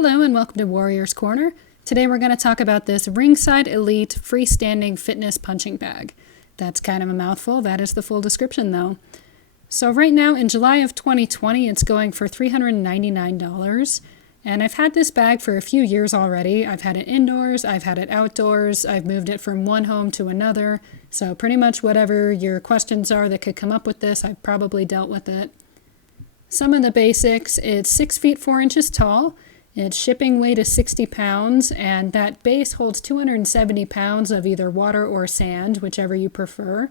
Hello and welcome to Warrior's Corner. Today we're going to talk about this Ringside Elite Freestanding Fitness Punching Bag. That's kind of a mouthful. That is the full description though. So right now in July of 2020 it's going for $399, and I've had this bag for a few years already. I've had it indoors, I've had it outdoors, I've moved it from one home to another, so pretty much whatever your questions are that could come up with this, I've probably dealt with it. Some of the basics: it's 6 feet 4 inches tall. Its shipping weight is 60 pounds, and that base holds 270 pounds of either water or sand, whichever you prefer.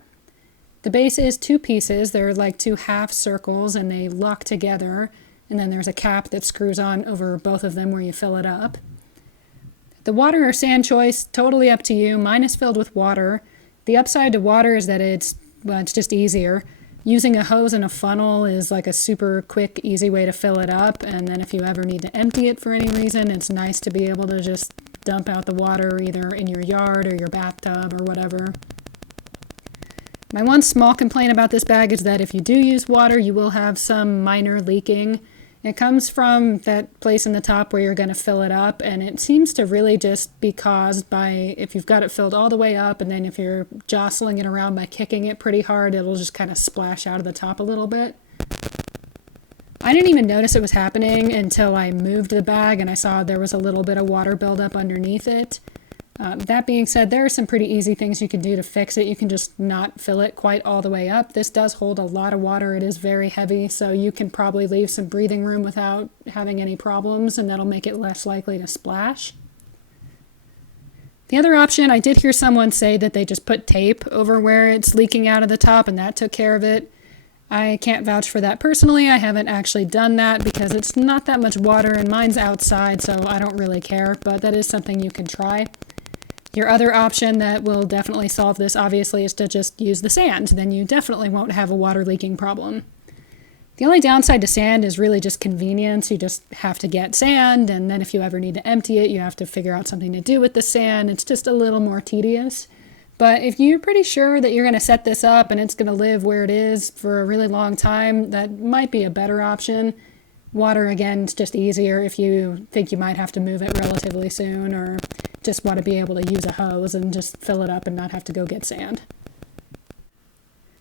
The base is two pieces. They're like two half circles, and they lock together, and then there's a cap that screws on over both of them where you fill it up. The water or sand choice, totally up to you. Mine is filled with water. The upside to water is that it's just easier. Using a hose and a funnel is like a super quick, easy way to fill it up, and then if you ever need to empty it for any reason, it's nice to be able to just dump out the water either in your yard or your bathtub or whatever. My one small complaint about this bag is that if you do use water, you will have some minor leaking. It comes from that place in the top where you're going to fill it up, and it seems to really just be caused by if you've got it filled all the way up, and then if you're jostling it around by kicking it pretty hard, it'll just kind of splash out of the top a little bit. I didn't even notice it was happening until I moved the bag and I saw there was a little bit of water buildup underneath it. That being said, there are some pretty easy things you can do to fix it. You can just not fill it quite all the way up. This does hold a lot of water. It is very heavy, so you can probably leave some breathing room without having any problems, and that'll make it less likely to splash. The other option, I did hear someone say that they just put tape over where it's leaking out of the top, and that took care of it. I can't vouch for that personally. I haven't actually done that because it's not that much water, and mine's outside, so I don't really care, but that is something you can try. Your other option that will definitely solve this, obviously, is to just use the sand. Then you definitely won't have a water leaking problem. The only downside to sand is really just convenience. You just have to get sand, and then if you ever need to empty it, you have to figure out something to do with the sand. It's just a little more tedious. But if you're pretty sure that you're going to set this up and it's going to live where it is for a really long time, that might be a better option. Water, again, is just easier if you think you might have to move it relatively soon, or just want to be able to use a hose and just fill it up and not have to go get sand.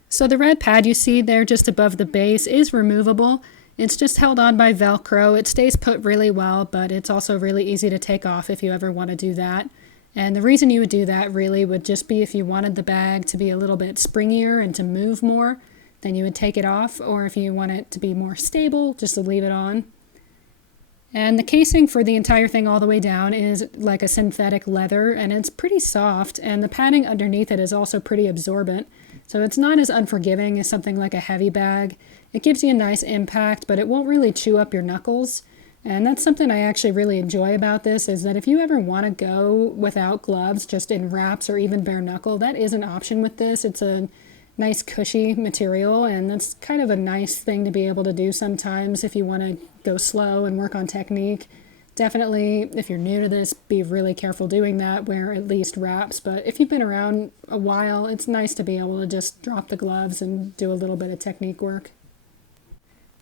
So the red pad you see there just above the base is removable. It's just held on by Velcro. It stays put really well, but it's also really easy to take off if you ever want to do that. And the reason you would do that really would just be if you wanted the bag to be a little bit springier and to move more, then you would take it off, or if you want it to be more stable, just to leave it on. And the casing for the entire thing all the way down is like a synthetic leather, and it's pretty soft, and the padding underneath it is also pretty absorbent, so it's not as unforgiving as something like a heavy bag. It gives you a nice impact, but it won't really chew up your knuckles. And that's something I actually really enjoy about this, is that if you ever want to go without gloves, just in wraps or even bare knuckle, that is an option with this. It's a nice cushy material, and that's kind of a nice thing to be able to do sometimes if you want to go slow and work on technique. Definitely, if you're new to this, be really careful doing that. Wear at least wraps, but if you've been around a while, it's nice to be able to just drop the gloves and do a little bit of technique work.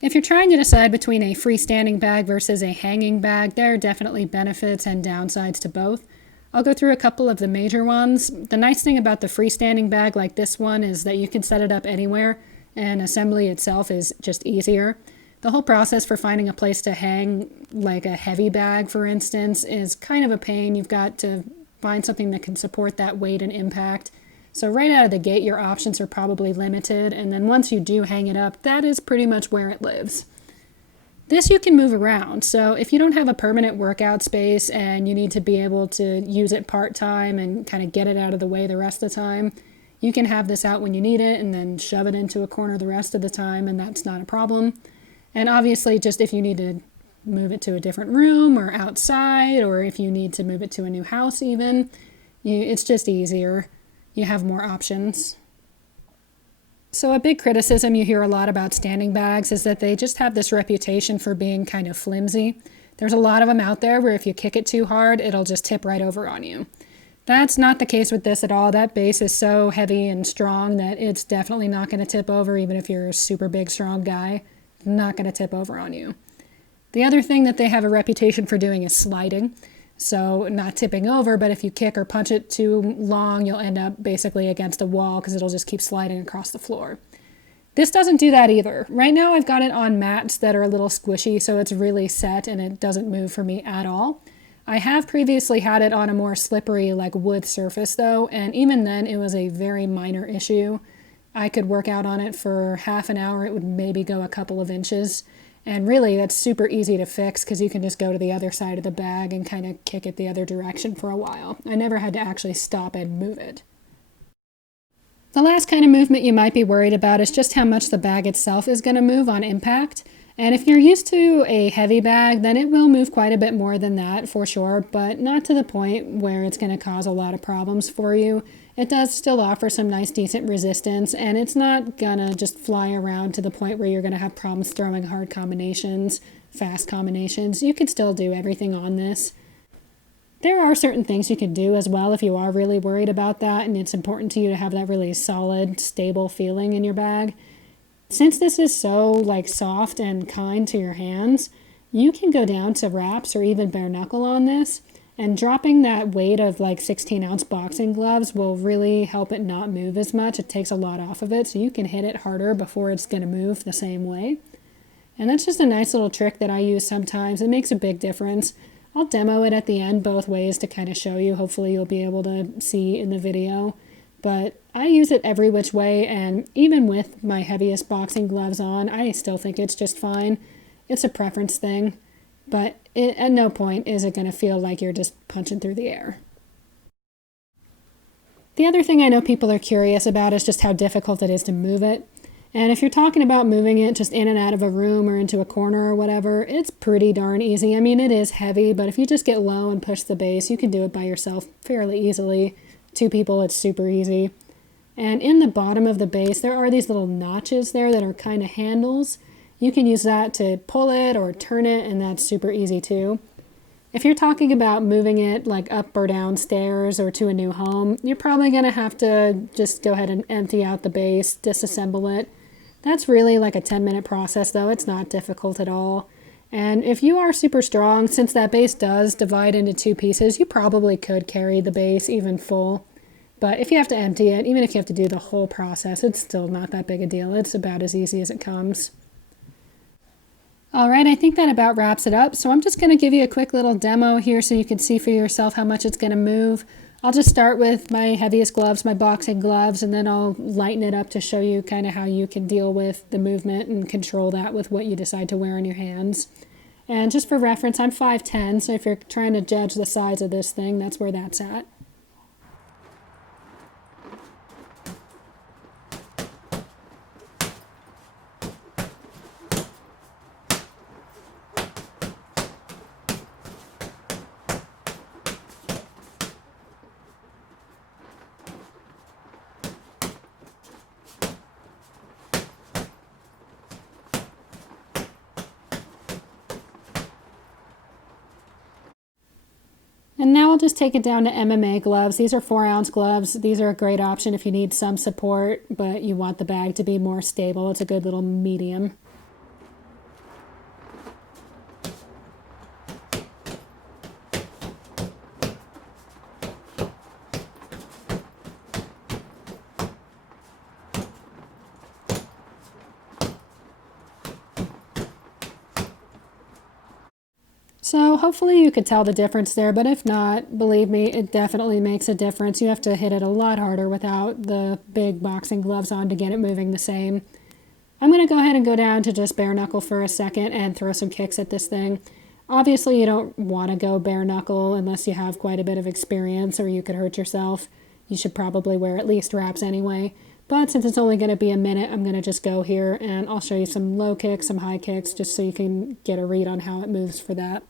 If you're trying to decide between a freestanding bag versus a hanging bag, there are definitely benefits and downsides to both. I'll go through a couple of the major ones. The nice thing about the freestanding bag like this one is that you can set it up anywhere, and assembly itself is just easier. The whole process for finding a place to hang, like a heavy bag for instance, is kind of a pain. You've got to find something that can support that weight and impact. So right out of the gate, your options are probably limited, and then once you do hang it up, that is pretty much where it lives. This you can move around, so if you don't have a permanent workout space and you need to be able to use it part-time and kind of get it out of the way the rest of the time, you can have this out when you need it and then shove it into a corner the rest of the time, and that's not a problem. And obviously, just if you need to move it to a different room or outside, or if you need to move it to a new house even, it's just easier. You have more options. So a big criticism you hear a lot about standing bags is that they just have this reputation for being kind of flimsy. There's a lot of them out there where if you kick it too hard, it'll just tip right over on you. That's not the case with this at all. That base is so heavy and strong that it's definitely not going to tip over, even if you're a super big, strong guy. Not going to tip over on you. The other thing that they have a reputation for doing is sliding. So not tipping over, but if you kick or punch it too long, you'll end up basically against a wall because it'll just keep sliding across the floor. This doesn't do that either. Right now I've got it on mats that are a little squishy, so it's really set and it doesn't move for me at all. I have previously had it on a more slippery like wood surface though, and even then it was a very minor issue. I could work out on it for half an hour, it would maybe go a couple of inches. And really, that's super easy to fix because you can just go to the other side of the bag and kind of kick it the other direction for a while. I never had to actually stop and move it. The last kind of movement you might be worried about is just how much the bag itself is going to move on impact. And if you're used to a heavy bag, then it will move quite a bit more than that for sure, but not to the point where it's going to cause a lot of problems for you. It does still offer some nice decent resistance, and it's not gonna just fly around to the point where you're gonna have problems throwing hard combinations, fast combinations. You can still do everything on this. There are certain things you can do as well if you are really worried about that, and it's important to you to have that really solid, stable feeling in your bag. Since this is so like soft and kind to your hands, you can go down to wraps or even bare knuckle on this. And dropping that weight of like 16-ounce boxing gloves will really help it not move as much. It takes a lot off of it, so you can hit it harder before it's going to move the same way. And that's just a nice little trick that I use sometimes. It makes a big difference. I'll demo it at the end both ways to kind of show you. Hopefully you'll be able to see in the video. But I use it every which way, and even with my heaviest boxing gloves on, I still think it's just fine. It's a preference thing. But at no point is it going to feel like you're just punching through the air. The other thing I know people are curious about is just how difficult it is to move it. And if you're talking about moving it just in and out of a room or into a corner or whatever, it's pretty darn easy. I mean, it is heavy, but if you just get low and push the base, you can do it by yourself fairly easily. 2 people, it's super easy. And in the bottom of the base, there are these little notches there that are kind of handles. You can use that to pull it or turn it, and that's super easy too. If you're talking about moving it like up or down stairs or to a new home, you're probably going to have to just go ahead and empty out the base, disassemble it. That's really like a 10-minute process though. It's not difficult at all. And if you are super strong, since that base does divide into 2 pieces, you probably could carry the base even full. But if you have to empty it, even if you have to do the whole process, it's still not that big a deal. It's about as easy as it comes. All right, I think that about wraps it up. So I'm just going to give you a quick little demo here so you can see for yourself how much it's going to move. I'll just start with my heaviest gloves, my boxing gloves, and then I'll lighten it up to show you kind of how you can deal with the movement and control that with what you decide to wear on your hands. And just for reference, I'm 5'10", so if you're trying to judge the size of this thing, that's where that's at. And now I'll just take it down to MMA gloves. These are 4-ounce gloves. These are a great option if you need some support, but you want the bag to be more stable. It's a good little medium. So hopefully you could tell the difference there, but if not, believe me, it definitely makes a difference. You have to hit it a lot harder without the big boxing gloves on to get it moving the same. I'm going to go ahead and go down to just bare knuckle for a second and throw some kicks at this thing. Obviously you don't want to go bare knuckle unless you have quite a bit of experience or you could hurt yourself. You should probably wear at least wraps anyway. But since it's only going to be a minute, I'm going to just go here and I'll show you some low kicks, some high kicks, just so you can get a read on how it moves for that.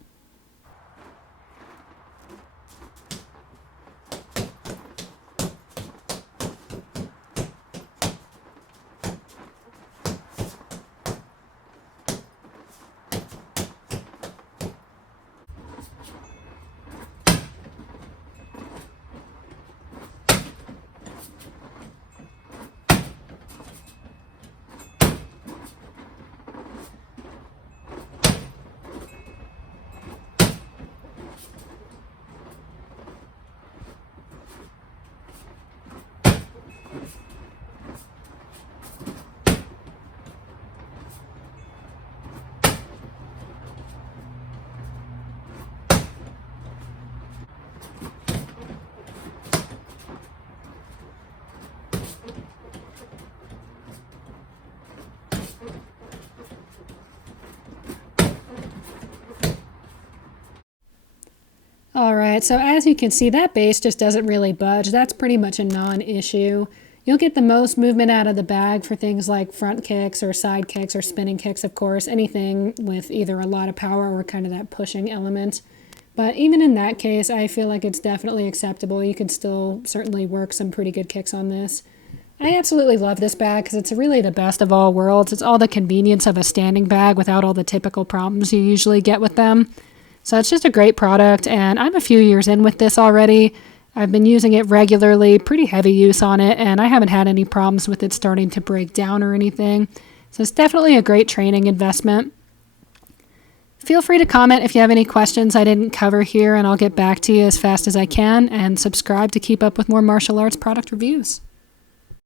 right, so as you can see, that base just doesn't really budge. That's pretty much a non-issue. You'll get the most movement out of the bag for things like front kicks or side kicks or spinning kicks, of course, anything with either a lot of power or kind of that pushing element. But even in that case, I feel like it's definitely acceptable. You can still certainly work some pretty good kicks on this. I absolutely love this bag because it's really the best of all worlds. It's all the convenience of a standing bag without all the typical problems you usually get with them. So it's just a great product, and I'm a few years in with this already. I've been using it regularly, pretty heavy use on it, and I haven't had any problems with it starting to break down or anything. So it's definitely a great training investment. Feel free to comment if you have any questions I didn't cover here, and I'll get back to you as fast as I can, and subscribe to keep up with more martial arts product reviews.